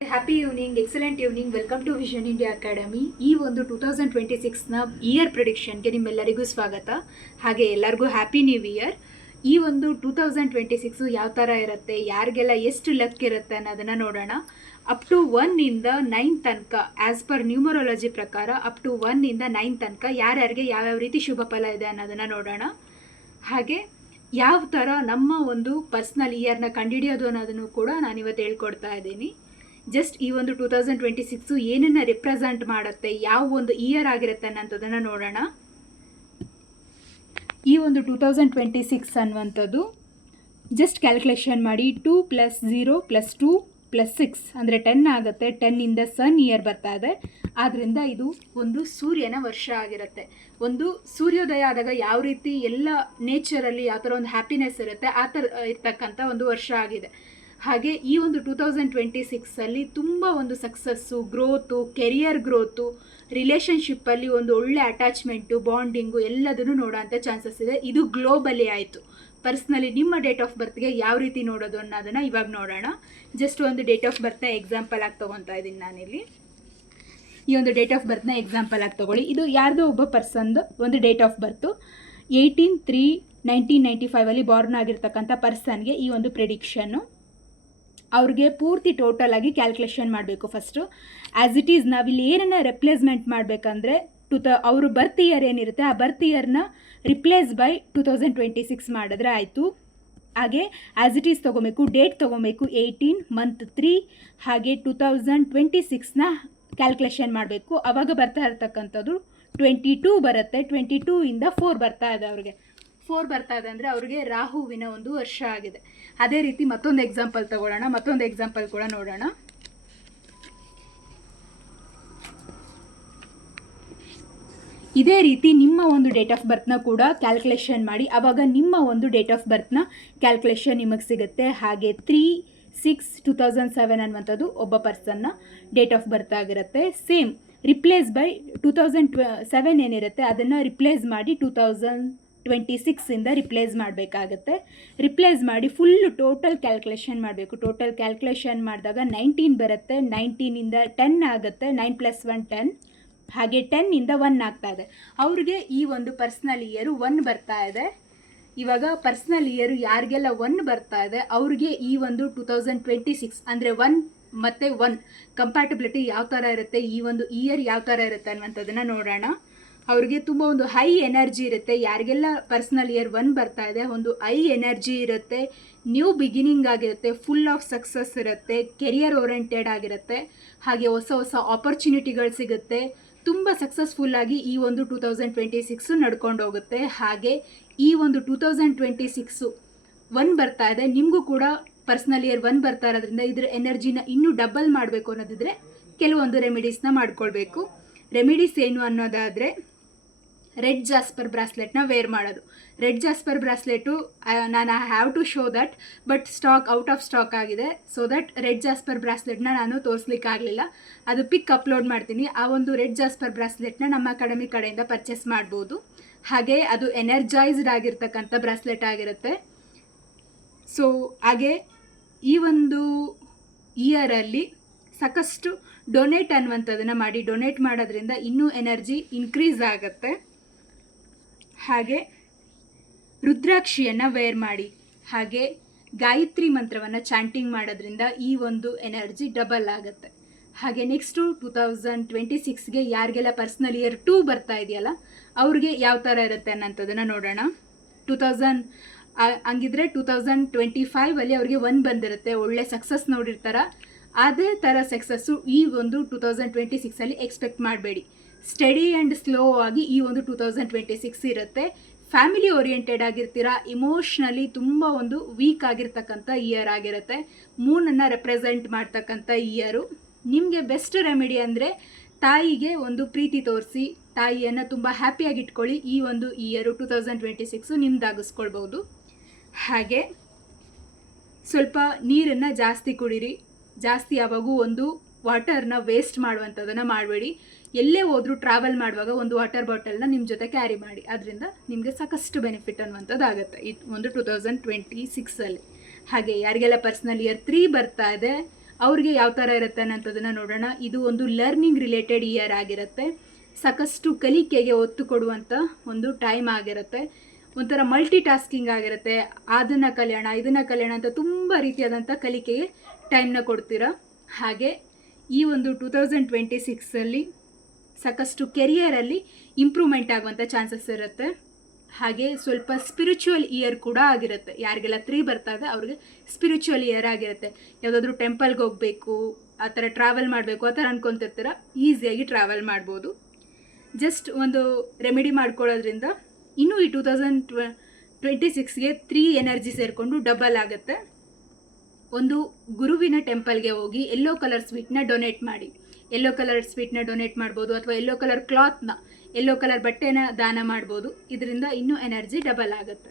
Happy evening, excellent evening. Welcome to Vision India Academy. ಈ ಒಂದು 2026ನ year ಪ್ರಿಡಿಕ್ಷನ್ಗೆ ನಿಮ್ಮೆಲ್ಲರಿಗೂ ಸ್ವಾಗತ. ಹಾಗೆ ಎಲ್ಲರಿಗೂ ಹ್ಯಾಪಿ ನ್ಯೂ ಇಯರ್. ಈ ಒಂದು 2026 ಯಾವ ಥರ ಇರುತ್ತೆ, ಯಾರಿಗೆಲ್ಲ ಎಷ್ಟು ಲಕ್ ಇರುತ್ತೆ ಅನ್ನೋದನ್ನು ನೋಡೋಣ. ಅಪ್ ಟು 1ಇಂದ 9 ತನಕ ಆ್ಯಸ್ ಪರ್ ನ್ಯೂಮರಾಲಜಿ ಪ್ರಕಾರ ಅಪ್ ಟು 1ಇಂದ 9 ತನಕ ಯಾರ್ಯಾರಿಗೆ ಯಾವ್ಯಾವ ರೀತಿ ಶುಭ ಫಲ ಇದೆ ಅನ್ನೋದನ್ನು ನೋಡೋಣ. ಹಾಗೆ ಯಾವ ಥರ ನಮ್ಮ ಒಂದು ಪರ್ಸ್ನಲ್ ಇಯರ್ನ ಕಂಡುಹಿಡಿಯೋದು ಅನ್ನೋದನ್ನು ಕೂಡ ನಾನಿವತ್ತು ಹೇಳ್ಕೊಡ್ತಾ ಇದ್ದೀನಿ. ಜಸ್ಟ್ ಈ ಒಂದು 2026 ಏನನ್ನ ರಿಪ್ರೆಸೆಂಟ್ ಮಾಡುತ್ತೆ, ಯಾವ ಒಂದು ಇಯರ್ ಆಗಿರುತ್ತೆ ಅನ್ನೋಂಥದ್ದನ್ನು ನೋಡೋಣ. ಈ ಒಂದು 2026 ಅನ್ನುವಂಥದ್ದು ಜಸ್ಟ್ ಕ್ಯಾಲ್ಕುಲೇಷನ್ ಮಾಡಿ 2 + 0 + 2 + 6 ಅಂದರೆ 10 ಆಗುತ್ತೆ. 10ಇಂದ ಸನ್ ಇಯರ್ ಬರ್ತಾ ಇದೆ. ಆದ್ದರಿಂದ ಇದು ಒಂದು ಸೂರ್ಯನ ವರ್ಷ ಆಗಿರುತ್ತೆ. ಒಂದು ಸೂರ್ಯೋದಯ ಆದಾಗ ಯಾವ ರೀತಿ ಎಲ್ಲ ನೇಚರಲ್ಲಿ ಯಾವ ಥರ ಒಂದು ಹ್ಯಾಪಿನೆಸ್ ಇರುತ್ತೆ ಆ ಥರ ಇರ್ತಕ್ಕಂಥ ಒಂದು ವರ್ಷ ಆಗಿದೆ. ಹಾಗೆ ಈ ಒಂದು 2026ಅಲ್ಲಿ ತುಂಬ ಒಂದು ಸಕ್ಸಸ್ಸು, ಗ್ರೋತು, ಕೆರಿಯರ್ ಗ್ರೋತು, ರಿಲೇಷನ್ಶಿಪ್ಪಲ್ಲಿ ಒಂದು ಒಳ್ಳೆ ಅಟ್ಯಾಚ್ಮೆಂಟು, ಬಾಂಡಿಂಗು ಎಲ್ಲದನ್ನು ನೋಡೋಂಥ ಚಾನ್ಸಸ್ ಇದೆ. ಇದು ಗ್ಲೋಬಲಿ ಆಯಿತು. ಪರ್ಸ್ನಲಿ ನಿಮ್ಮ ಡೇಟ್ ಆಫ್ ಬರ್ತ್ಗೆ ಯಾವ ರೀತಿ ನೋಡೋದು ಅನ್ನೋದನ್ನು ಇವಾಗ ನೋಡೋಣ. ಜಸ್ಟ್ ಒಂದು ಡೇಟ್ ಆಫ್ ಬರ್ತ್ನ ಎಕ್ಸಾಂಪಲ್ ಆಗಿ ತೊಗೊತಾ ಇದ್ದೀನಿ ನಾನಿಲ್ಲಿ. ಈ ಒಂದು ಡೇಟ್ ಆಫ್ ಬರ್ತ್ನ ಎಕ್ಸಾಂಪಲ್ ಆಗಿ ತೊಗೊಳ್ಳಿ. ಇದು ಯಾರ್ದೋ ಒಬ್ಬ ಪರ್ಸನ್ದು ಒಂದು ಡೇಟ್ ಆಫ್ ಬರ್ತು. 18/3/1995 ಬಾರ್ನ್ ಆಗಿರ್ತಕ್ಕಂಥ ಪರ್ಸನ್ಗೆ ಈ ಒಂದು ಪ್ರಿಡಿಕ್ಷನ್ನು. ಅವ್ರಿಗೆ ಪೂರ್ತಿ ಟೋಟಲ್ ಆಗಿ ಕ್ಯಾಲ್ಕುಲೇಷನ್ ಮಾಡಬೇಕು. ಫಸ್ಟು ಆ್ಯಸ್ ಇಟ್ ಈಸ್ ನಾವಿಲ್ಲಿ ಏನನ್ನ ರಿಪ್ಲೇಸ್ಮೆಂಟ್ ಮಾಡಬೇಕಂದ್ರೆ ಅವರು ಬರ್ತ್ ಇಯರ್ ಏನಿರುತ್ತೆ ಆ ಬರ್ತ್ ಇಯರ್ನ ರಿಪ್ಲೇಸ್ ಬೈ 2026 ಮಾಡಿದ್ರೆ ಆಯಿತು. ಹಾಗೆ ಆ್ಯಸ್ ಇಟ್ ಈಸ್ ತೊಗೋಬೇಕು, ಡೇಟ್ ತೊಗೋಬೇಕು 18 ಮಂತ್ 3, ಹಾಗೆ 2026ನ ಕ್ಯಾಲ್ಕುಲೇಷನ್ ಮಾಡಬೇಕು. ಆವಾಗ ಬರ್ತಾ ಇರ್ತಕ್ಕಂಥದ್ದು 22 ಬರುತ್ತೆ. 22ಇಂದ 4 ಬರ್ತಾ ಇದೆ. ಅವ್ರಿಗೆ 4 ಬರ್ತಾ ಇದೆ ಅಂದರೆ ಅವ್ರಿಗೆ ರಾಹುವಿನ ಒಂದು ವರ್ಷ ಆಗಿದೆ. ಅದೇ ರೀತಿ ಮತ್ತೊಂದು ಎಕ್ಸಾಂಪಲ್ ತಗೊಳ್ಳೋಣ. ಮತ್ತೊಂದು ಎಕ್ಸಾಂಪಲ್ ಕೂಡ ನೋಡೋಣ. ಇದೇ ರೀತಿ ನಿಮ್ಮ ಒಂದು ಡೇಟ್ ಆಫ್ ಬರ್ತ್ನ ಕೂಡ ಕ್ಯಾಲ್ಕುಲೇಷನ್ ಮಾಡಿ. ಆವಾಗ ನಿಮ್ಮ ಒಂದು ಡೇಟ್ ಆಫ್ ಬರ್ತ್ನ ಕ್ಯಾಲ್ಕುಲೇಷನ್ ನಿಮಗೆ ಸಿಗುತ್ತೆ. ಹಾಗೆ 3/6/2007 ಅನ್ನುವಂಥದ್ದು ಒಬ್ಬ ಪರ್ಸನ್ನ ಡೇಟ್ ಆಫ್ ಬರ್ತ್ ಆಗಿರುತ್ತೆ. ಸೇಮ್ ರಿಪ್ಲೇಸ್ ಬೈ 2007 ಏನಿರುತ್ತೆ ಅದನ್ನು ರಿಪ್ಲೇಸ್ ಮಾಡಿ 2026ಇಂದ ರಿಪ್ಲೇಸ್ ಮಾಡಬೇಕಾಗತ್ತೆ. ರಿಪ್ಲೇಸ್ ಮಾಡಿ ಫುಲ್ಲು ಟೋಟಲ್ ಕ್ಯಾಲ್ಕುಲೇಷನ್ ಮಾಡಬೇಕು. ಟೋಟಲ್ ಕ್ಯಾಲ್ಕುಲೇಷನ್ ಮಾಡಿದಾಗ 19 ಬರುತ್ತೆ. 19ಇಂದ 10 ಆಗುತ್ತೆ. 9 + 1 10, ಹಾಗೆ 10ಇಂದ 1 ಆಗ್ತಾ ಇದೆ. ಅವ್ರಿಗೆ ಈ ಒಂದು ಪರ್ಸ್ನಲ್ ಇಯರು 1 ಬರ್ತಾ ಇದೆ. ಇವಾಗ ಪರ್ಸ್ನಲ್ ಇಯರು ಯಾರಿಗೆಲ್ಲ 1 ಬರ್ತಾ ಇದೆ ಅವ್ರಿಗೆ ಈ ಒಂದು 2026 ಅಂದರೆ 1 ಮತ್ತು 1 ಕಂಪ್ಯಾಟಬಿಲಿಟಿ ಯಾವ ಥರ ಇರುತ್ತೆ, ಈ ಒಂದು ಇಯರ್ ಯಾವ ಥರ ಇರುತ್ತೆ ಅನ್ನುವಂಥದ್ದನ್ನು ನೋಡೋಣ. ಅವ್ರಿಗೆ ತುಂಬ ಒಂದು ಹೈ ಎನರ್ಜಿ ಇರುತ್ತೆ. ಯಾರಿಗೆಲ್ಲ ಪರ್ಸ್ನಲ್ ಇಯರ್ 1 ಬರ್ತಾ ಇದೆ ಒಂದು ಹೈ ಎನರ್ಜಿ ಇರುತ್ತೆ, ನ್ಯೂ ಬಿಗಿನಿಂಗ್ ಆಗಿರುತ್ತೆ, ಫುಲ್ ಆಫ್ ಸಕ್ಸಸ್ ಇರುತ್ತೆ, ಕೆರಿಯರ್ ಓರಿಯೆಂಟೆಡ್ ಆಗಿರುತ್ತೆ, ಹಾಗೆ ಹೊಸ ಹೊಸ ಆಪರ್ಚುನಿಟಿಗಳು ಸಿಗುತ್ತೆ. ತುಂಬ ಸಕ್ಸಸ್ಫುಲ್ಲಾಗಿ ಈ ಒಂದು 2026 ನಡ್ಕೊಂಡು ಹೋಗುತ್ತೆ. ಹಾಗೆ ಈ ಒಂದು 2026 1 ಬರ್ತಾ ಇದೆ. ನಿಮಗೂ ಕೂಡ ಪರ್ಸ್ನಲ್ ಇಯರ್ 1 ಬರ್ತಾ ಇರೋದ್ರಿಂದ ಇದ್ರ ಎನರ್ಜಿನ ಇನ್ನೂ ಡಬಲ್ ಮಾಡಬೇಕು ಅನ್ನೋದಿದ್ರೆ ಕೆಲವೊಂದು ರೆಮಿಡೀಸ್ನ ಮಾಡ್ಕೊಳ್ಬೇಕು. ರೆಮಿಡೀಸ್ ಏನು ಅನ್ನೋದಾದರೆ ರೆಡ್ ಜಾಸ್ಪರ್ ಬ್ರಾಸ್ಲೆಟ್ನ ವೇರ್ ಮಾಡೋದು. ರೆಡ್ ಜಾಸ್ಪರ್ ಬ್ರಾಸ್ಲೆಟು ನಾನು have to show that, but out of stock ಆಗಿದೆ. ಸೊ ದಟ್ ರೆಡ್ ಜಾಸ್ಪರ್ ಬ್ರಾಸ್ಲೆಟ್ನ ನಾನು ತೋರಿಸ್ಲಿಕ್ಕಾಗಲಿಲ್ಲ. ಅದು ಪಿಕ್ ಅಪ್ಲೋಡ್ ಮಾಡ್ತೀನಿ. ಆ ಒಂದು ರೆಡ್ ಜಾಸ್ಪರ್ ಬ್ರಾಸ್ಲೆಟ್ನ ನಮ್ಮ ಅಕಾಡೆಮಿ ಕಡೆಯಿಂದ ಪರ್ಚೇಸ್ ಮಾಡ್ಬೋದು. ಹಾಗೆ ಅದು ಎನರ್ಜೈಸ್ಡ್ ಆಗಿರ್ತಕ್ಕಂಥ ಬ್ರಾಸ್ಲೆಟ್ ಆಗಿರುತ್ತೆ. ಸೊ ಹಾಗೆ ಈ ಒಂದು ಇಯರಲ್ಲಿ ಸಾಕಷ್ಟು ಡೊನೇಟ್ ಅನ್ನುವಂಥದ್ದನ್ನು ಮಾಡಿ. ಡೊನೇಟ್ ಮಾಡೋದ್ರಿಂದ ಇನ್ನೂ ಎನರ್ಜಿ ಇನ್ಕ್ರೀಸ್ ಆಗುತ್ತೆ. ಹಾಗೆ ರುದ್ರಾಕ್ಷಿಯನ್ನು ವೇರ್ ಮಾಡಿ. ಹಾಗೆ ಗಾಯತ್ರಿ ಮಂತ್ರವನ್ನು ಚಾಂಟಿಂಗ್ ಮಾಡೋದ್ರಿಂದ ಈ ಒಂದು ಎನರ್ಜಿ ಡಬಲ್ ಆಗುತ್ತೆ. ಹಾಗೆ ನೆಕ್ಸ್ಟು 2026ಗೆ ಯಾರಿಗೆಲ್ಲ ಪರ್ಸ್ನಲ್ ಇಯರ್ 2 ಬರ್ತಾ ಇದೆಯಲ್ಲ ಅವ್ರಿಗೆ ಯಾವ ಥರ ಇರುತ್ತೆ ಅನ್ನೋಂಥದ್ದನ್ನು ನೋಡೋಣ. ಹಂಗಿದ್ರೆ 2025ಅಲ್ಲಿ ಅವ್ರಿಗೆ 1 ಬಂದಿರುತ್ತೆ. ಒಳ್ಳೆ ಸಕ್ಸಸ್ ನೋಡಿರ್ತಾರೆ. ಅದೇ ಥರ ಸಕ್ಸಸ್ಸು ಈ ಒಂದು 2026ಅಲ್ಲಿ ಎಕ್ಸ್ಪೆಕ್ಟ್ ಮಾಡಬೇಡಿ. ಸ್ಟಡಿ ಆ್ಯಂಡ್ ಸ್ಲೋ ಆಗಿ ಈ ಒಂದು 2026 ಇರುತ್ತೆ. Family oriented ಆಗಿರ್ತೀರಾ. ಇಮೋಷ್ನಲಿ ತುಂಬ ಒಂದು ವೀಕ್ ಆಗಿರ್ತಕ್ಕಂಥ ಇಯರ್ ಆಗಿರುತ್ತೆ. ಮೂನನ್ನು ರೆಪ್ರೆಸೆಂಟ್ ಮಾಡ್ತಕ್ಕಂಥ ಇಯರು. ನಿಮಗೆ ಬೆಸ್ಟ್ ರೆಮಿಡಿ ಅಂದರೆ ತಾಯಿಗೆ ಒಂದು ಪ್ರೀತಿ ತೋರಿಸಿ ತಾಯಿಯನ್ನು ತುಂಬ ಹ್ಯಾಪಿಯಾಗಿ ಇಟ್ಕೊಳ್ಳಿ. ಈ ಒಂದು ಇಯರು 2026 ನಿಮ್ದಾಗಿಸ್ಕೊಳ್ಬೋದು. ಹಾಗೆ ಸ್ವಲ್ಪ ನೀರನ್ನು ಜಾಸ್ತಿ ಕುಡೀರಿ. ಜಾಸ್ತಿ ಯಾವಾಗೂ ಒಂದು ವಾಟರ್ನ ವೇಸ್ಟ್ ಮಾಡುವಂಥದ್ದನ್ನು ಮಾಡಬೇಡಿ. ಎಲ್ಲೇ ಹೋದರೂ ಟ್ರಾವೆಲ್ ಮಾಡುವಾಗ ಒಂದು ವಾಟರ್ ಬಾಟಲ್ನ ನಿಮ್ಮ ಜೊತೆ ಕ್ಯಾರಿ ಮಾಡಿ. ಅದರಿಂದ ನಿಮಗೆ ಸಾಕಷ್ಟು ಬೆನಿಫಿಟ್ ಅನ್ನುವಂಥದ್ದು ಆಗುತ್ತೆ ಈ ಒಂದು 2026ಅಲ್ಲಿ. ಹಾಗೆ ಯಾರಿಗೆಲ್ಲ ಪರ್ಸ್ನಲ್ ಇಯರ್ 3 ಬರ್ತಾ ಇದೆ ಅವ್ರಿಗೆ ಯಾವ ಥರ ಇರುತ್ತೆ ಅನ್ನೋದನ್ನು ನೋಡೋಣ. ಇದು ಒಂದು ಲರ್ನಿಂಗ್ ರಿಲೇಟೆಡ್ ಇಯರ್ ಆಗಿರುತ್ತೆ. ಸಾಕಷ್ಟು ಕಲಿಕೆಗೆ ಒತ್ತು ಕೊಡುವಂಥ ಒಂದು ಟೈಮ್ ಆಗಿರುತ್ತೆ. ಒಂಥರ ಮಲ್ಟಿ ಟಾಸ್ಕಿಂಗ್ ಆಗಿರುತ್ತೆ. ಅದನ್ನು ಕಲಿಯೋಣ ಇದನ್ನು ಕಲಿಯೋಣ ಅಂತ ತುಂಬ ರೀತಿಯಾದಂಥ ಕಲಿಕೆಗೆ ಟೈಮ್ನ ಕೊಡ್ತೀರಾ. ಹಾಗೆ ಈ ಒಂದು 2026 ಸಾಕಷ್ಟು ಕೆರಿಯರಲ್ಲಿ ಇಂಪ್ರೂವ್ಮೆಂಟ್ ಆಗುವಂಥ ಚಾನ್ಸಸ್ ಇರುತ್ತೆ. ಹಾಗೆ ಸ್ವಲ್ಪ ಸ್ಪಿರಿಚುವಲ್ ಇಯರ್ ಕೂಡ ಆಗಿರುತ್ತೆ. ಯಾರಿಗೆಲ್ಲ 3 ಬರ್ತಾ ಇದೆ ಅವ್ರಿಗೆ ಸ್ಪಿರಿಚುವಲ್ ಇಯರ್ ಆಗಿರುತ್ತೆ. ಯಾವುದಾದ್ರೂ ಟೆಂಪಲ್ಗೆ ಹೋಗಬೇಕು, ಆ ಥರ ಟ್ರಾವೆಲ್ ಮಾಡಬೇಕು ಆ ಥರ ಅಂದ್ಕೊತಿರ್ತೀರ, ಈಸಿಯಾಗಿ ಟ್ರಾವೆಲ್ ಮಾಡ್ಬೋದು. ಜಸ್ಟ್ ಒಂದು ರೆಮಿಡಿ ಮಾಡ್ಕೊಳ್ಳೋದ್ರಿಂದ ಇನ್ನೂ ಈ 2026ಗೆ 3 ಎನರ್ಜಿ ಸೇರಿಕೊಂಡು ಡಬಲ್ ಆಗುತ್ತೆ. ಒಂದು ಗುರುವಿನ ಟೆಂಪಲ್ಗೆ ಹೋಗಿ ಯೆಲ್ಲೋ ಕಲರ್ ಸ್ವೀಟ್ನ ಡೊನೇಟ್ ಮಾಡಿ. ಯೆಲ್ಲೋ ಕಲರ್ ಸ್ವೀಟ್ನ ಡೊನೇಟ್ ಮಾಡ್ಬೋದು, ಅಥವಾ ಯೆಲ್ಲೋ ಕಲರ್ ಕ್ಲಾತ್ನ, ಯೆಲ್ಲೋ ಕಲರ್ ಬಟ್ಟೆನ ದಾನ ಮಾಡ್ಬೋದು. ಇದರಿಂದ ಇನ್ನೂ ಎನರ್ಜಿ ಡಬಲ್ ಆಗುತ್ತೆ.